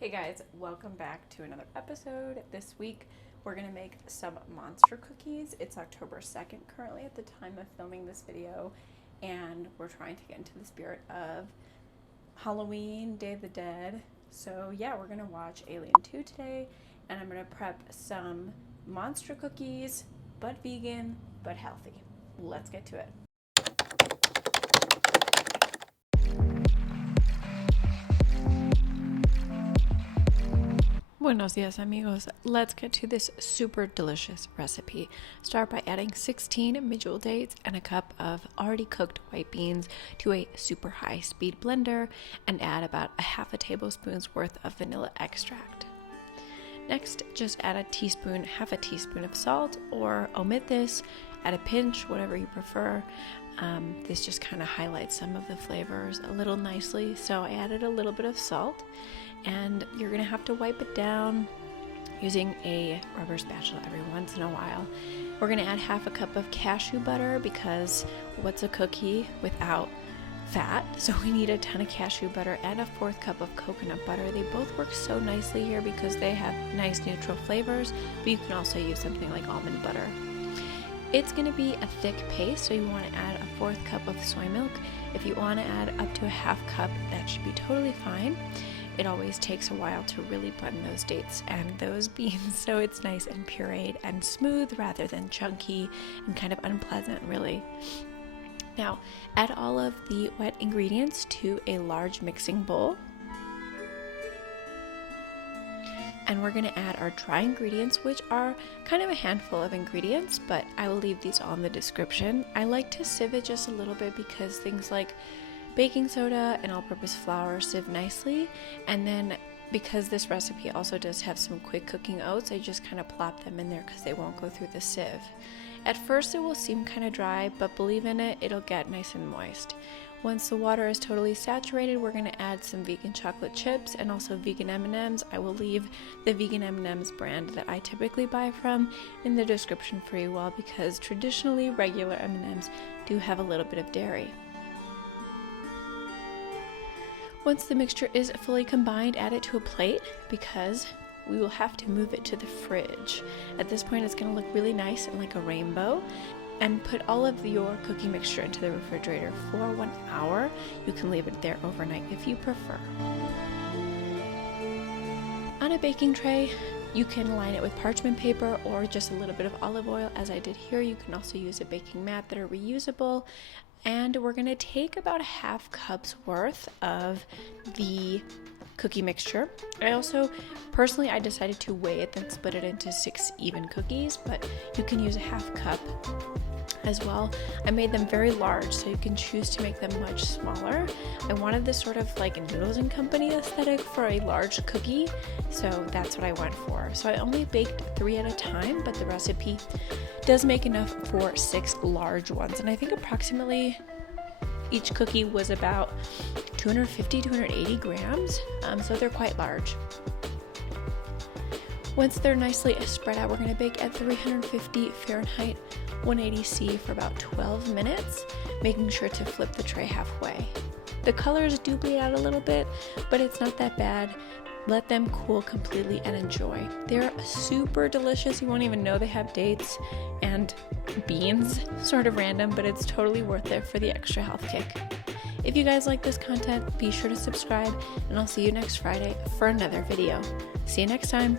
Hey guys, welcome back to another episode. This week we're going to make some monster cookies. It's October 2nd currently at the time of filming this video, and we're trying to get into the spirit of Halloween, Day of the Dead. So yeah, we're going to watch Alien 2 today, and I'm going to prep some monster cookies, but vegan, but healthy. Let's get to it. Buenos dias, amigos. Let's get to this super delicious recipe. Start by adding 16 medjool dates and a cup of already cooked white beans to a super high speed blender, and add about a half a tablespoon's worth of vanilla extract. Next, just add half a teaspoon of salt, or omit this, add a pinch, whatever you prefer. This just kind of highlights some of the flavors a little nicely, so I added a little bit of salt. And you're gonna have to wipe it down using a rubber spatula every once in a while. We're gonna add half a cup of cashew butter, because what's a cookie without fat? So we need a ton of cashew butter, and a 1/4 cup of coconut butter. They both work so nicely here because they have nice neutral flavors, but you can also use something like almond butter. It's gonna be a thick paste, so you wanna add a 1/4 cup of soy milk. If you wanna add up to a half cup, that should be totally fine. It always takes a while to really blend those dates and those beans, so it's nice and pureed and smooth rather than chunky and kind of unpleasant, really. Now, add all of the wet ingredients to a large mixing bowl. And we're going to add our dry ingredients, which are kind of a handful of ingredients, but I will leave these on the description. I like to sieve it just a little bit because things like baking soda and all-purpose flour sieve nicely, and then because this recipe also does have some quick cooking oats, I just kind of plop them in there because they won't go through the sieve. At first it will seem kind of dry, but believe in it, it'll get nice and moist. Once the water is totally saturated, we're going to add some vegan chocolate chips and also vegan M&Ms. I will leave the vegan M&Ms brand that I typically buy from in the description for you all, because traditionally regular M&Ms do have a little bit of dairy. Once the mixture is fully combined, add it to a plate because we will have to move it to the fridge. At this point, it's going to look really nice and like a rainbow. And put all of your cookie mixture into the refrigerator for 1 hour. You can leave it there overnight if you prefer. On a baking tray, you can line it with parchment paper or just a little bit of olive oil, as I did here. You can also use a baking mat that are reusable. And we're going to take about a half cup's worth of the cookie mixture. Personally, I decided to weigh it, then split it into 6 even cookies, but you can use a half cup as well. I made them very large, so you can choose to make them much smaller. I wanted this sort of like Noodles & Company aesthetic for a large cookie, so that's what I went for. So I only baked 3 at a time, but the recipe does make enough for 6 large ones, and I think approximately each cookie was about 250-280 grams, so they're quite large. Once they're nicely spread out, we're going to bake at 350 Fahrenheit, 180 C for about 12 minutes, making sure to flip the tray halfway. The colors do bleed out a little bit, but it's not that bad. Let them cool completely and enjoy. They're super delicious. You won't even know they have dates and beans. Sort of random, but it's totally worth it for the extra health kick. If you guys like this content, be sure to subscribe, and I'll see you next Friday for another video. See you next time.